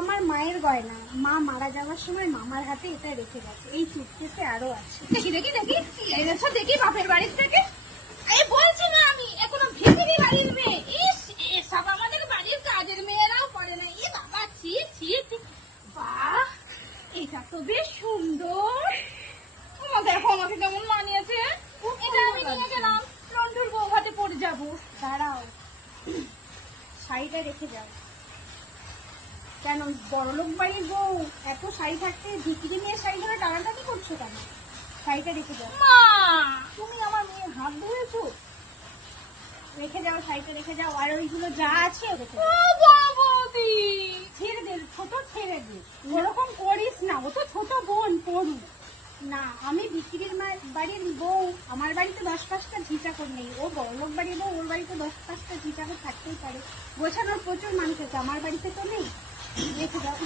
আমার মায়ের গয়না, মা মারা যাওয়ার সময় মামার হাতে এটা রেখে গেছে। এই সুটকেসে আরো আছে। দেখি দেখি দেখি এনেছো দেখি বাপের বাড়ির থেকে। এই বলছি না আমি এখনো ভিখারি বাড়ির মেয়ে। ইস, এসব আমাদের বাড়ির কাজের মেয়েরাও করে না। ই বাবা, ছি ছি ছি। বাহ, এটা তো বেশ সুন্দর। দেখো আমাকে কেমন মানিয়েছে। এটা আমি নিয়ে গেলাম, রন্টুর বউ ভাতে পড়ে যাবো। দাঁড়াও, শাড়িটা রেখে যাও। কেন বড়লোক বাড়ির বউ এত শাড়ি থাকতে বিক্রি মেয়ের শাড়ি ধরে টানাটানি করছো কেন? শাড়িটা রেখে যাও। মা, তুমি আমার মেয়ের হাত ধরেছো? রেখে যাও, শাড়িটা রেখে যাও। আর ওইগুলো যা আছে রেখে ও যাও। বৌদি, ছেড়ে দে, ছোট ছেড়ে দে। ওরকম করিস না, ও তো ছোট বোন পড়ু না। আমি বিক্রির বাড়ির বউ, আমার বাড়িতে 10-5টা ঝি চাকর নেই। ও বড়লোক বাড়ির বউ, ওর বাড়িতে 10-5টা ঝি চাকর থাকতেই পারে। গোছানোর প্রচুর মানুষ আছে, আমার বাড়িতে তো নেই। রেখে যাও।